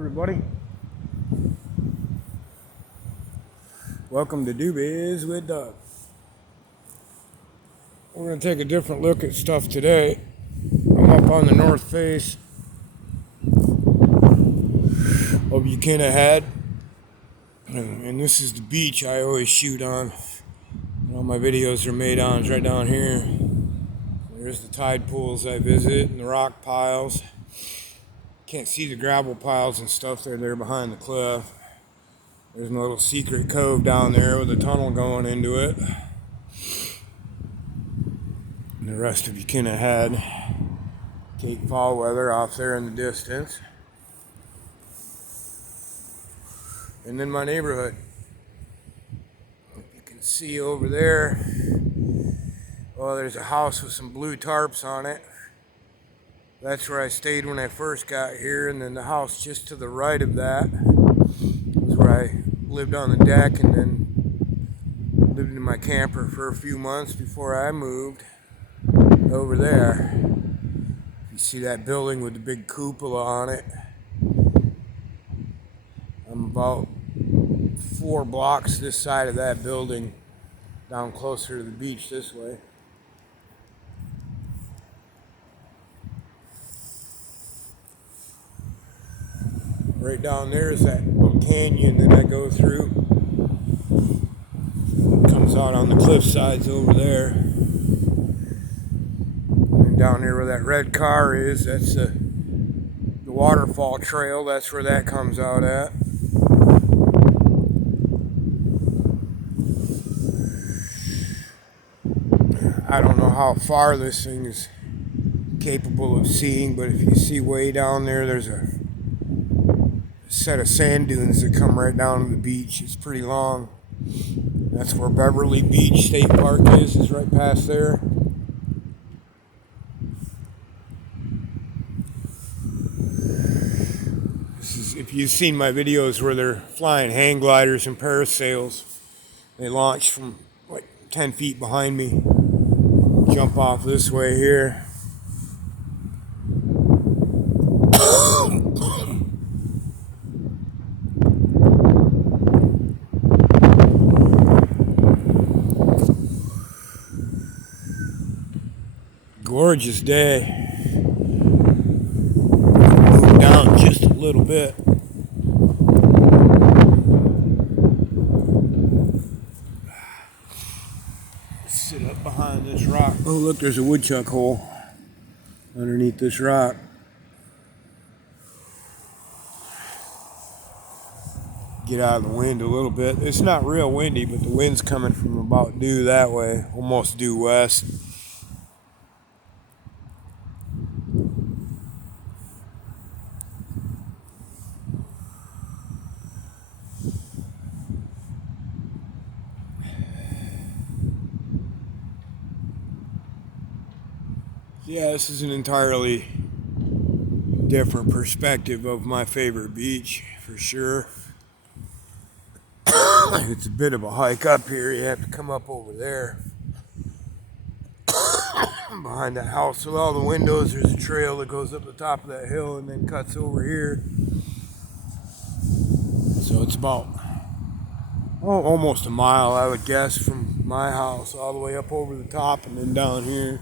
Everybody, welcome to Doobies with Doug. We're going to take a different look at stuff today. I'm up on the north face of Ukinna Head, and this is the beach I always shoot on. All my videos are made on. It's right down here. There's the tide pools I visit and the rock piles. Can't see the gravel piles and stuff. They're there behind the cliff. There's a little secret cove down there with a tunnel going into it. And the rest of Ukinna Head. Cape Fallweather off there in the distance. And then my neighborhood. You can see over there, well, there's a house with some blue tarps on it. That's where I stayed when I first got here, and then the house just to the right of that was where I lived on the deck and then lived in my camper for a few months before I moved over there. You see that building with the big cupola on it? I'm about 4 blocks this side of that building, down closer to the beach this way. Right down there is that little canyon that I go through. It comes out on the cliff sides over there. And down there where that red car is, that's the waterfall trail. That's where that comes out at. I don't know how far this thing is capable of seeing, but if you see way down there, there's a set of sand dunes that come right down to the beach. It's pretty long. That's where Beverly Beach State Park is right past there. This is, if you've seen my videos where they're flying hang gliders and parasails, they launch from like 10 feet behind me, jump off this way here. Gorgeous day. Move down just a little bit. Sit up behind this rock. Oh, look, there's a woodchuck hole underneath this rock. Get out of the wind a little bit. It's not real windy, but the wind's coming from about due that way, almost due west. Yeah, this is an entirely different perspective of my favorite beach, for sure. It's a bit of a hike up here. You have to come up over there. Behind that house with all the windows, there's a trail that goes up the top of that hill and then cuts over here. So it's about almost a mile, I would guess, from my house all the way up over the top and then down here.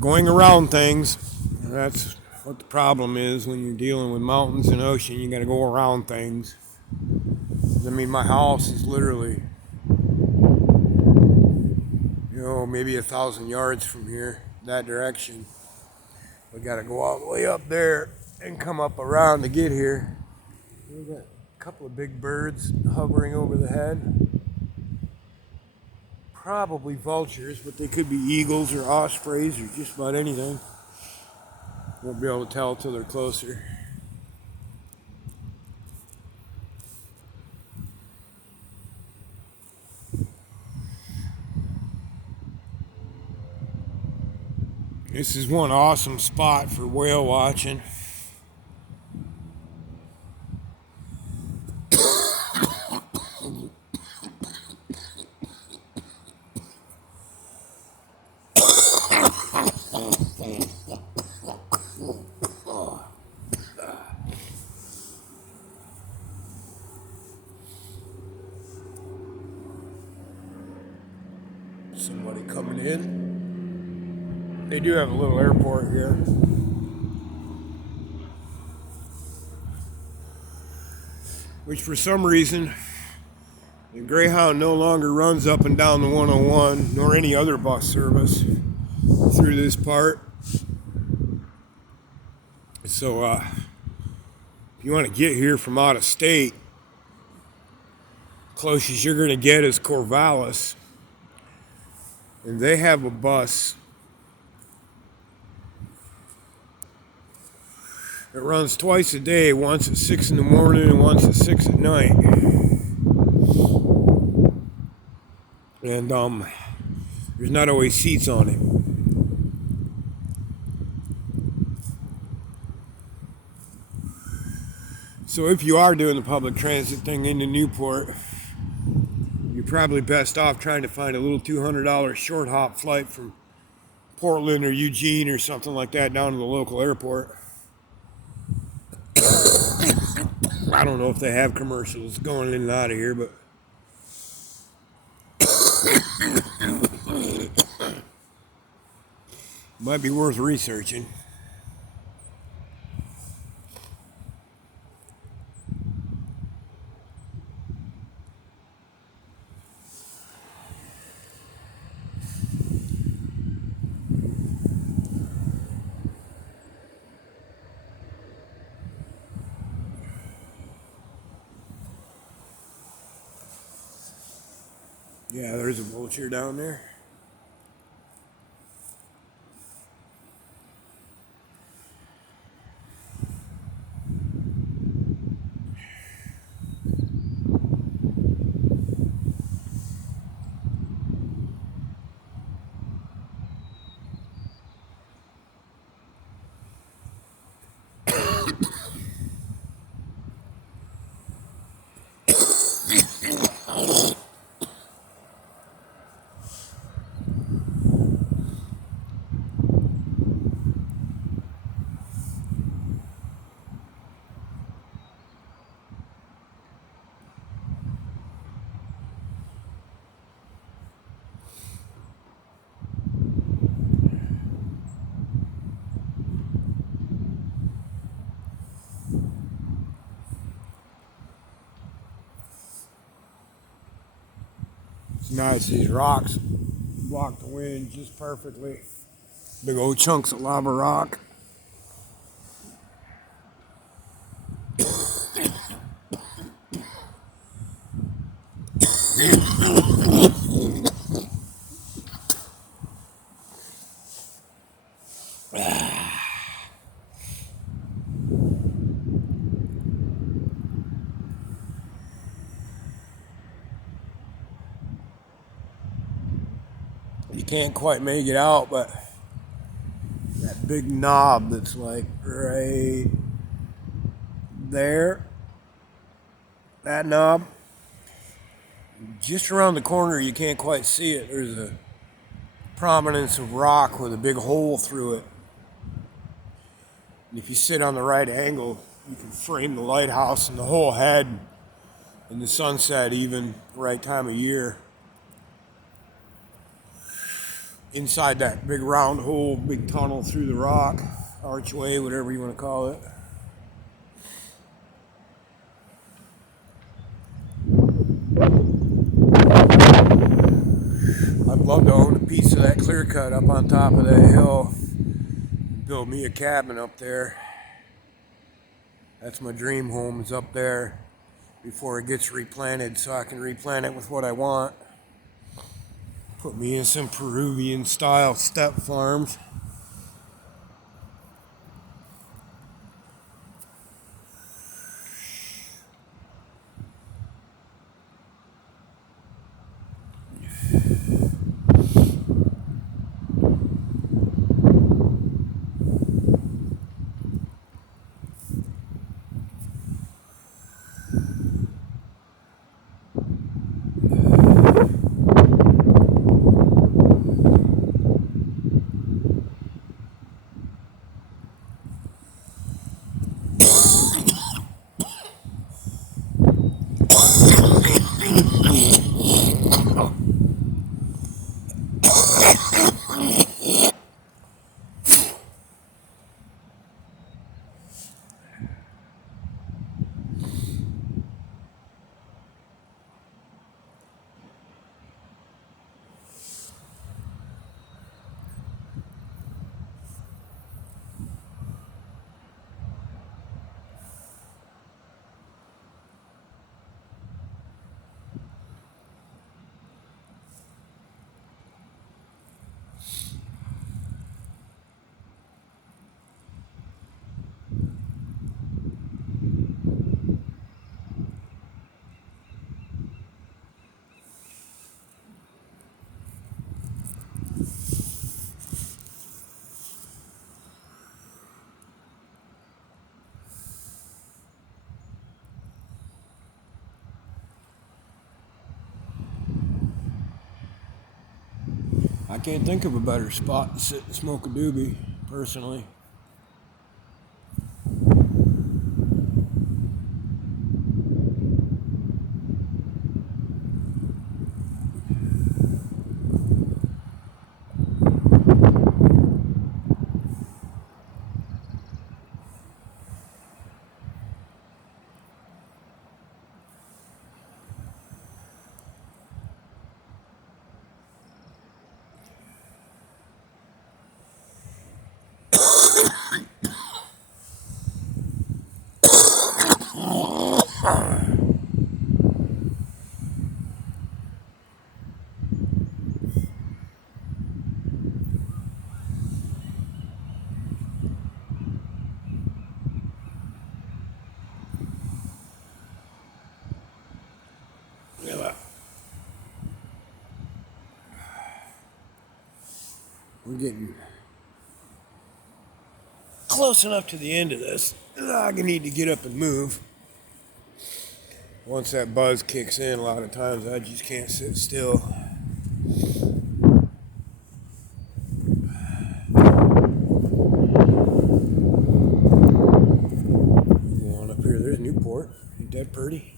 Going around things, that's what the problem is when you're dealing with mountains and ocean. You got to go around things. I mean, my house is literally, maybe 1,000 yards from here, that direction. We got to go all the way up there and come up around to get here. We got a couple of big birds hovering over the head. Probably vultures, but they could be eagles or ospreys or just about anything. Won't be able to tell till they're closer. This is one awesome spot for whale watching. They do have a little airport here. Which for some reason, the Greyhound no longer runs up and down the 101, nor any other bus service through this part. So, if you want to get here from out of state, closest you're going to get is Corvallis. And they have a bus that runs twice a day, once at 6 in the morning and once at 6 at night. And there's not always seats on it. So if you are doing the public transit thing into Newport, you're probably best off trying to find a little $200 short hop flight from Portland or Eugene or something like that down to the local airport. I don't know if they have commercials going in and out of here, but might be worth researching. Yeah, there's a vulture down there. It's nice, these rocks block the wind just perfectly. Big old chunks of lava rock. You can't quite make it out, but that big knob that's like right there, that knob, just around the corner, you can't quite see it. There's a prominence of rock with a big hole through it. And if you sit on the right angle, you can frame the lighthouse and the whole head and the sunset even, right time of year. Inside that big round hole, big tunnel through the rock, archway, whatever you want to call it. I'd love to own a piece of that clear cut up on top of that hill. Build me a cabin up there. That's my dream home, is up there before it gets replanted, so I can replant it with what I want. Put me in some Peruvian style step farms. I can't think of a better spot to sit and smoke a doobie, personally. We're getting close enough to the end of this. I need to get up and move. Once that buzz kicks in, a lot of times I just can't sit still. Going up here, there's Newport. Ain't that pretty?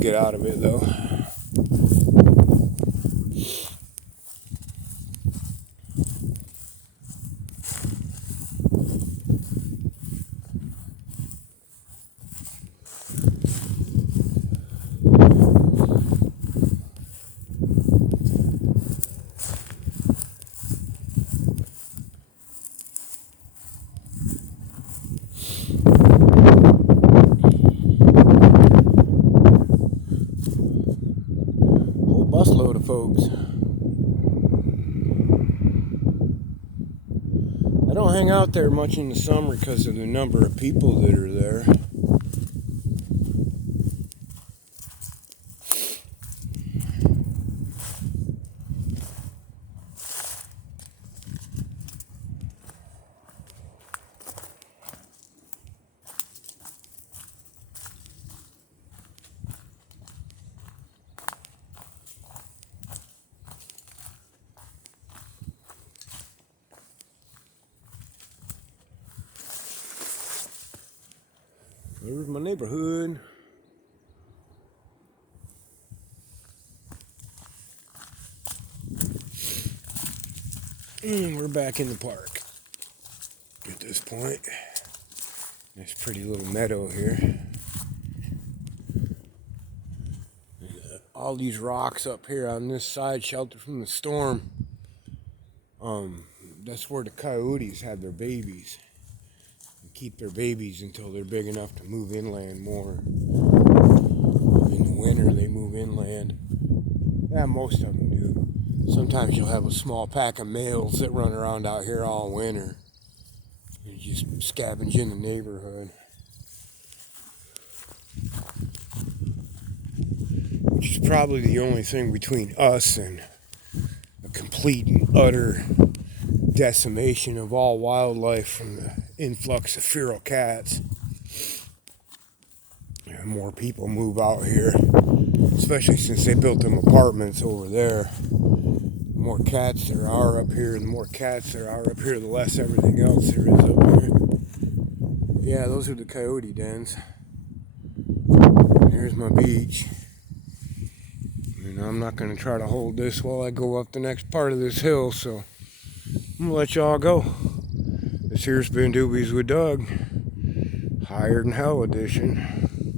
Get out of it though. Busload of folks. I don't hang out there much in the summer because of the number of people that are there. There's my neighborhood. And we're back in the park at this point. Nice pretty little meadow here. All these rocks up here on this side shelter from the storm. That's where the coyotes have their babies. Keep their babies until they're big enough to move inland more. In the winter they move inland. Yeah, most of them do. Sometimes you'll have a small pack of males that run around out here all winter. They just scavenge in the neighborhood. Which is probably the only thing between us and a complete and utter decimation of all wildlife from the influx of feral cats. More people move out here, especially since they built them apartments over there. The more cats there are up here, and the more cats there are up here, the less everything else there is up here. Yeah, those are the coyote dens. And here's my beach. And I'm not going to try to hold this while I go up the next part of this hill, so I'm going to let y'all go. This here's been Doobies with Doug. Higher than Hell edition.